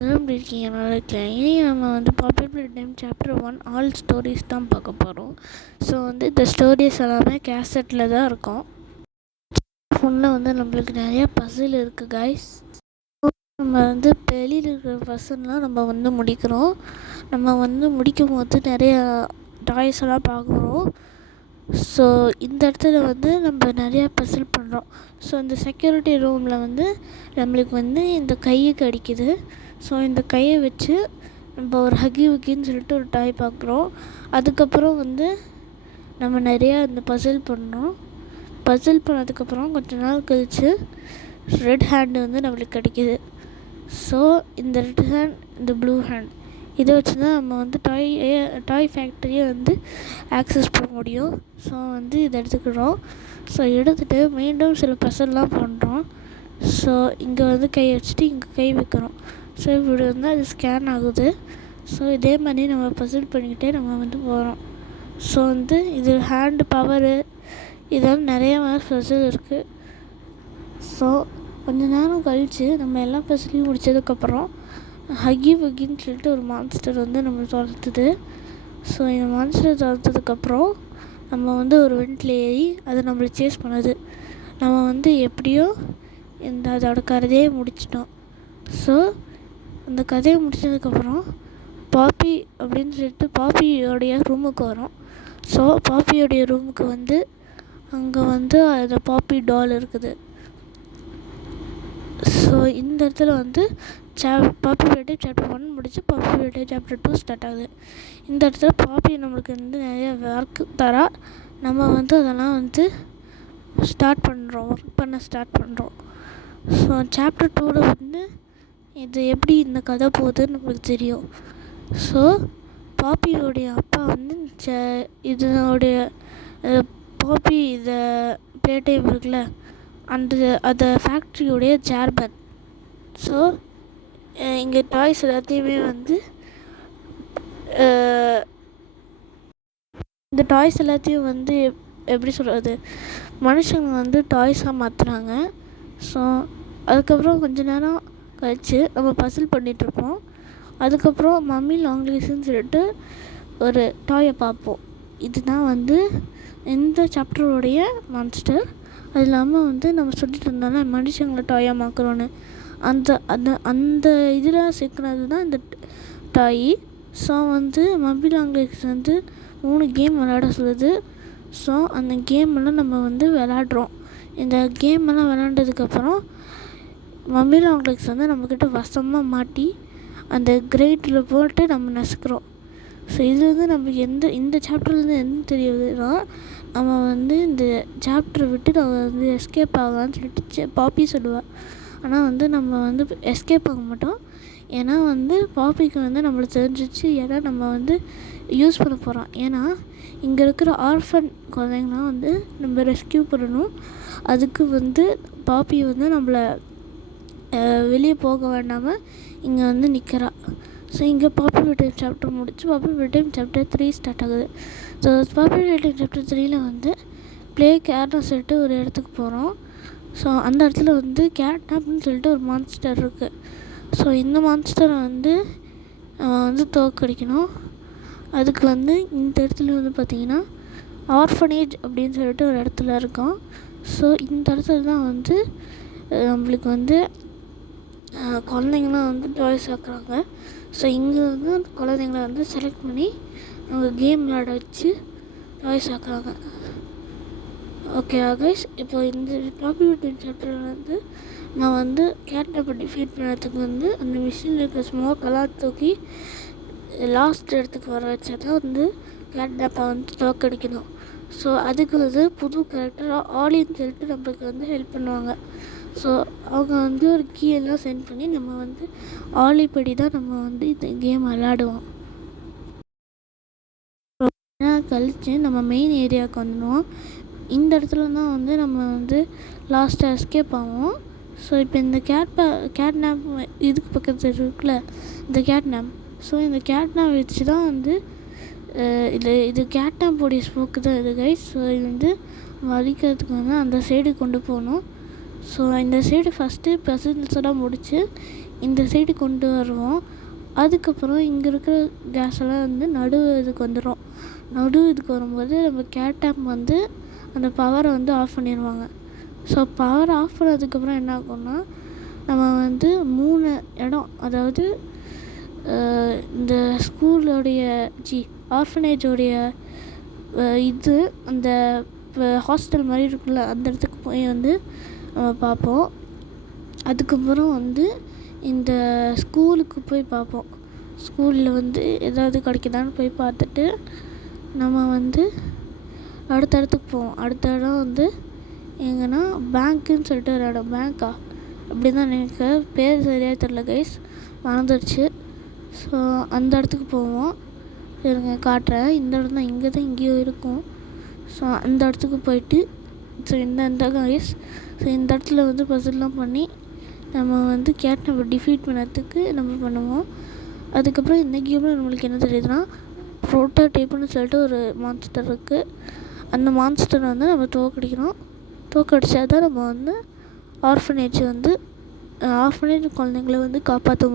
எப்படி இருக்கீங்க? நல்லா இருக்கேன். இனி நம்ம வந்து popular play time chapter 1 all stories தான் பார்க்க போகிறோம். ஸோ வந்து இந்த ஸ்டோரிஸ் எல்லாமே கேசட்டில் தான் இருக்கும். ஃபோனில் வந்து நம்மளுக்கு நிறைய பசில் இருக்குது கைஸ். நம்ம வந்து வெளியில் இருக்கிற பசங்களாம் நம்ம வந்து முடிக்கிறோம். நம்ம வந்து முடிக்கும் போது நிறைய டாய்ஸ் எல்லாம் பார்க்குறோம். ஸோ இந்த இடத்துல வந்து நம்ம நிறையா பசில் பண்ணுறோம். ஸோ இந்த செக்யூரிட்டி ரூமில் வந்து நம்மளுக்கு வந்து இந்த கையை கடிக்குது. ஸோ இந்த கையை வச்சு நம்ம ஒரு ஹக்கி வக்கின்னு சொல்லிட்டு ஒரு டாய் பார்க்குறோம். அதுக்கப்புறம் வந்து நம்ம நிறையா இந்த பசில் பண்ணுறோம். பசில் பண்ணதுக்கப்புறம் கொஞ்ச நாள் கழித்து ரெட் ஹேண்டு வந்து நம்மளுக்கு கிடைக்கிது. ஸோ இந்த ரெட் ஹேண்ட், இந்த ப்ளூ ஹேண்ட், இதை வச்சு தான் நம்ம வந்து டாய் ஃபேக்ட்ரியை வந்து ஆக்சஸ் பண்ண முடியும். ஸோ வந்து இதை எடுத்துக்கிறோம். ஸோ எடுத்துகிட்டு மீண்டும் சில பசல்லாம் பண்ணுறோம். ஸோ இங்கே வந்து கை வச்சுட்டு இங்கே கை வைக்கிறோம். ஸோ இப்படி வந்து அது ஸ்கேன் ஆகுது. ஸோ இதே மாதிரி நம்ம பசில் பண்ணிக்கிட்டே நம்ம வந்து போகிறோம். ஸோ வந்து இது ஹேண்டு பவரு இதெல்லாம் நிறைய மாதிரி பசில் இருக்குது. ஸோ கொஞ்ச நேரம் கழித்து நம்ம எல்லா பசிலையும் முடித்ததுக்கப்புறம் ஹக்கி வக்கின்னு சொல்லிட்டு ஒரு மான்ஸ்டர் வந்து நம்ம துரத்துது. ஸோ இந்த மான்ஸ்டர் துரத்ததுக்கப்புறம் நம்ம வந்து ஒரு வெண்டில் ஏறி அதை நம்மளை சேஸ் பண்ணுது. நம்ம வந்து எப்படியோ அதோட கதையை முடிச்சிட்டோம். ஸோ அந்த கதையை முடிச்சதுக்கப்புறம் பாப்பி அப்படின்னு சொல்லிட்டு பாப்பியோடைய ரூமுக்கு வரோம். ஸோ பாப்பியோடைய ரூமுக்கு வந்து அங்கே வந்து அந்த பாப்பி டால் இருக்குது. ஸோ இந்த இடத்துல வந்து பாப்பி பர்த்டே சாப்டர் 1 முடிச்சு பாப்பி பர்த்டே சாப்டர் 2 ஸ்டார்ட் ஆகுது. இந்த இடத்துல பாப்பி நம்மளுக்கு வந்து நிறைய ஒர்க் தரா. நம்ம வந்து அதெல்லாம் வந்து ஒர்க் பண்ண ஸ்டார்ட் பண்ணுறோம். ஸோ சாப்டர் 2வில் வந்து இது எப்படி இந்த கதை போகுதுன்னு நம்மளுக்கு தெரியும். ஸோ பாப்பியோடைய அப்பா வந்து இதனுடைய பாப்பி இதை ப்ளே டைம் இருக்குல்ல அந்த ஃபேக்ட்ரியோடைய சேர்மன். ஸோ இங்கே டாய்ஸ் எல்லாத்தையுமே வந்து இந்த டாய்ஸ் எல்லாத்தையும் வந்து எப்படி சொல்கிறது, மனுஷங்க வந்து டாய்ஸாக மாற்றுறாங்க. ஸோ அதுக்கப்புறம் கொஞ்ச நேரம் கழித்து நம்ம பசில் பண்ணிகிட்ருப்போம். அதுக்கப்புறம் மம்மி லாங்லீஸ்ன்னு சொல்லிட்டு ஒரு டாயை பார்ப்போம். இதுதான் வந்து இந்த சாப்டருடைய மான்ஸ்டர். அது இல்லாமல் வந்து நம்ம சொல்லிட்டு இருந்தோம்னா மனுஷங்களை டாயாக மாக்குறோன்னு அந்த அந்த அந்த இதில் சிக்கினது தான் இந்த டாய். ஸோ வந்து மம்மி லாங்லீஸ் வந்து 3 கேம் விளையாட சொல்லுது. ஸோ அந்த கேமெல்லாம் நம்ம வந்து விளாட்றோம். இந்த கேமெல்லாம் விளாண்டதுக்கப்புறம் மம்மி லாங்லெக்ஸ் வந்து நம்மக்கிட்ட வசமாக மாட்டி அந்த கிரேட்டில் போட்டு நம்ம நசுக்கிறோம். ஸோ இதுலேருந்து நமக்கு இந்த சாப்டர்லேருந்து என்ன தெரியுதுன்னா, நம்ம வந்து இந்த சாப்டரை விட்டு நம்ம வந்து எஸ்கேப் ஆகலான்னு சொல்லிட்டு பாப்பி சொல்லுவாள். ஆனால் வந்து நம்ம வந்து எஸ்கேப் ஆக மாட்டோம். ஏன்னா வந்து பாப்பிக்கு வந்து நம்மளை தெரிஞ்சிச்சு. ஏன்னா நம்ம வந்து யூஸ் பண்ண போகிறோம். ஏன்னா இங்கே இருக்கிற ஆர்ஃபன் குழந்தைங்களாம் வந்து நம்ம ரெஸ்கியூ பண்ணணும். அதுக்கு வந்து பாப்பி வந்து நம்மளை வெளியே போக வேண்டாமல் இங்கே வந்து நிற்கிறா. ஸோ இங்கே பாப்புலர் டைம் சாப்டர் முடிச்சு பாப்புலர் டைம் சாப்டர் 3 ஸ்டார்ட் ஆகுது. ஸோ பாப்புலர் டைம் சாப்டர் 3ல் வந்து ப்ளே கேர்னு சொல்லிட்டு ஒரு இடத்துக்கு போகிறோம். ஸோ அந்த இடத்துல வந்து கேட்னாப்னு சொல்லிட்டு ஒரு மான்ஸ்டர் இருக்குது. ஸோ இந்த மான்ஸ்டரை வந்து தோற்கடிக்கணும். அதுக்கு வந்து இந்த இடத்துல வந்து பார்த்திங்கன்னா ஆர்ஃபனேஜ் அப்படின்னு சொல்லிட்டு ஒரு இடத்துல இருக்கோம். ஸோ இந்த இடத்துல தான் வந்து நம்மளுக்கு வந்து குழந்தைங்களாம் வந்து டாய்ஸ் ஆக்குறாங்க. ஸோ இங்கே வந்து அந்த குழந்தைங்கள வந்து செலக்ட் பண்ணி அவங்க கேம் விளையாட வச்சு டாய்ஸ் ஆக்குறாங்க. ஓகே கைஸ், இப்போ இந்த பாப்புலர் சாப்டரில் வந்து நான் வந்து கேட்னாப்பை டிஃபீட் பண்ணுறதுக்கு வந்து அந்த மிஷினில் இருக்கிற ஸ்மோக்கெல்லாம் தூக்கி லாஸ்ட் இடத்துக்கு வர வச்சா தான் வந்து கேட்னாப்பை வந்து தோற்கடிக்கணும். ஸோ அதுக்கு வந்து புது கேரக்டராக ஆலின்னு சொல்லிட்டு நம்மளுக்கு வந்து ஹெல்ப் பண்ணுவாங்க. ஸோ அவங்க வந்து ஒரு கீயெல்லாம் சென்ட் பண்ணி நம்ம வந்து ஆலிப்படி தான் நம்ம வந்து இந்த கேம் விளாடுவோம். கழித்து நம்ம மெயின் ஏரியாவுக்கு வந்துடுவோம். இந்த இடத்துல தான் வந்து நம்ம வந்து லாஸ்ட்டாக எஸ்கேப் ஆகும். ஸோ இப்போ இந்த கேட்னாப் இதுக்கு பக்கத்தில் இருக்குல்ல இந்த கேட்னாப். ஸோ இந்த கேட்னாப் வச்சு தான் வந்து இது கேட்னாப்போடைய ஸ்மோக்கு தான் இது கைஸ். ஸோ இது வந்து வலிக்கிறதுக்கு வந்து அந்த சைடு கொண்டு போகணும். ஸோ இந்த சைடு ஃபஸ்ட்டு ப்ரெசன்ஸெல்லாம் முடித்து இந்த சைடு கொண்டு வருவோம். அதுக்கப்புறம் இங்கே இருக்கிற கேஸ் எல்லாம் வந்து இதுக்கு வந்துடும். இதுக்கு வரும்போது நம்ம கேட்டாப் வந்து அந்த பவரை வந்து ஆஃப் பண்ணிடுவாங்க. ஸோ பவர் ஆஃப் பண்ணதுக்கப்புறம் என்ன ஆகும்னா, நம்ம வந்து 3 இடம், அதாவது இந்த ஸ்கூலோடைய ஆர்ஃபனேஜோடைய இது அந்த ஹாஸ்டல் மாதிரி இருக்குல்ல, அந்த இடத்துக்கு போய் வந்து நம்ம பார்ப்போம். அதுக்கப்புறம் வந்து இந்த ஸ்கூலுக்கு போய் பார்ப்போம். ஸ்கூலில் வந்து ஏதாவது கிடைக்குதான்னு போய் பார்த்துட்டு நம்ம வந்து அடுத்த இடத்துக்கு போவோம். அடுத்த இடம் வந்து எங்கன்னா பேங்க்குன்னு சொல்லிட்டு ஒரு இடம். பேங்க்கா அப்படி தான் எனக்கு பேர் சரியாக தெரில கைஸ், மறந்துடுச்சு. ஸோ அந்த இடத்துக்கு போவோம். இருங்க காட்டுறேன். இந்த இடம் தான், இங்கே தான் எங்கேயோ இருக்கும். ஸோ அந்த இடத்துக்கு போயிட்டு ஸோ இந்த கைஸ், ஸோ இந்த இடத்துல வந்து பசில்லாம் பண்ணி நம்ம வந்து கேட்டை டிஃபீட் பண்ணதுக்கு நம்ம பண்ணுவோம். அதுக்கப்புறம் இந்த கேமில் நம்மளுக்கு என்ன தெரியுதுன்னா, ப்ரோட்டோடைப்னு சொல்லிட்டு ஒரு மான்ஸ்டர் இருக்குது. அந்த மான்ஸ்டரை வந்து நம்ம தோக்கடிக்கணும். தோக்கடிச்சா தான் நம்ம வந்து ஆர்ஃபனேஜ் குழந்தைங்களை வந்து காப்பாற்ற முடியும்.